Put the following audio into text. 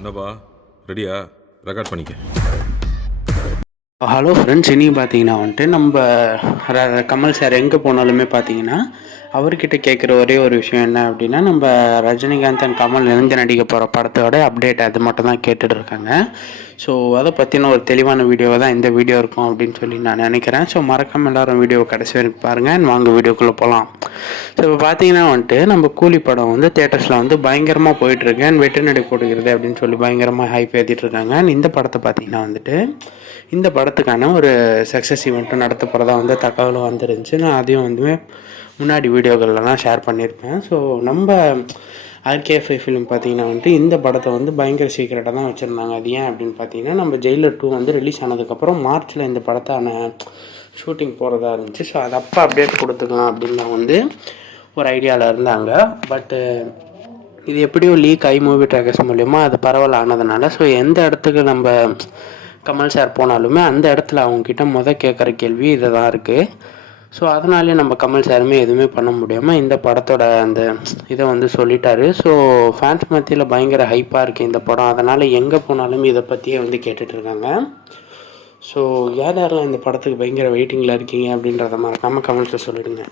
என்னப்பா ரெடியா? ரெக்கார்ட் பண்ணிக்க. ஹலோ ஃப்ரெண்ட்ஸ், இன்றைக்கி பார்த்தீங்கன்னா வந்துட்டு நம்ம கமல் சார் எங்கே போனாலுமே பார்த்தீங்கன்னா அவர்கிட்ட கேட்குற ஒரே ஒரு விஷயம் என்ன அப்படின்னா, நம்ம ரஜினிகாந்த் அண்ட் கமல் இணைந்து நடிக்க போகிற படத்தோட அப்டேட் அது மட்டும் தான் கேட்டுட்டு இருக்காங்க. ஸோ அதை பற்றின ஒரு தெளிவான வீடியோவை தான் இந்த வீடியோ இருக்கும் அப்படின்னு சொல்லி நான் நினைக்கிறேன். ஸோ மறக்காமல் எல்லோரும் வீடியோ கடைசி வரைக்கும் பாருங்கள். வாங்க வீடியோக்குள்ளே போகலாம். ஸோ இப்போ பார்த்தீங்கன்னா வந்துட்டு நம்ம கூலி படம் வந்து தேட்டர்ஸில் வந்து பயங்கரமாக போயிட்டுருக்கு. அண்ட் வெற்றி நடை போட்டுக்கிறது அப்படின்னு சொல்லி பயங்கரமாக ஹைப் ஏற்றிட்டு இருக்காங்க. அண்ட் இந்த படத்தை பார்த்தீங்கன்னா வந்துட்டு இந்த படத்துக்கான ஒரு சக்ஸஸ் ஈவெண்ட்டும் நடத்த போகிறதா வந்து தகவலும் வந்துருந்துச்சு. நான் அதையும் வந்து முன்னாடி வீடியோக்கள்லாம் ஷேர் பண்ணியிருப்பேன். ஸோ நம்ம RK5 ஃபிலிம் பார்த்தீங்கன்னா வந்துட்டு இந்த படத்தை வந்து பயங்கர சீக்கிரட்டாக தான் வச்சுருந்தாங்க. அது ஏன் அப்படின்னு பார்த்தீங்கன்னா, நம்ம ஜெயிலர் 2 வந்து ரிலீஸ் ஆனதுக்கப்புறம் மார்ச்சில் இந்த படத்தான ஷூட்டிங் போகிறதா இருந்துச்சு. ஸோ அது அப்போ அப்டேட் கொடுத்துக்கலாம் அப்படின்னு தான் வந்து ஒரு ஐடியாவில் இருந்தாங்க. பட்டு இது எப்படியோ லீக் ஆகி மூவி ட்ராக்கர்ஸ் மூலிமா அது பரவல் ஆனதுனால, ஸோ எந்த இடத்துக்கு நம்ம கமல் சார் போனாலுமே அந்த இடத்துல அவங்கக்கிட்ட கேட்குற கேள்வி இதை தான் இருக்குது. ஸோ அதனாலே நம்ம கமல் சாருமே எதுவுமே பண்ண முடியாமல் இந்த படத்தோட அந்த இதை வந்து சொல்லிட்டாரு. ஸோ ஃபேன்ஸ் மத்தியில் பயங்கர ஹைப்பாக இருக்குது இந்த படம். அதனால் எங்கே போனாலும் இதை பற்றியே வந்து கேட்டுட்ருக்காங்க. ஸோ யாரெல்லாம் இந்த படத்துக்கு பயங்கர வெயிட்டிங்கில் இருக்கீங்க அப்படின்றத மறக்காமல் கமெண்ட்ஸில் சொல்லிவிடுங்க.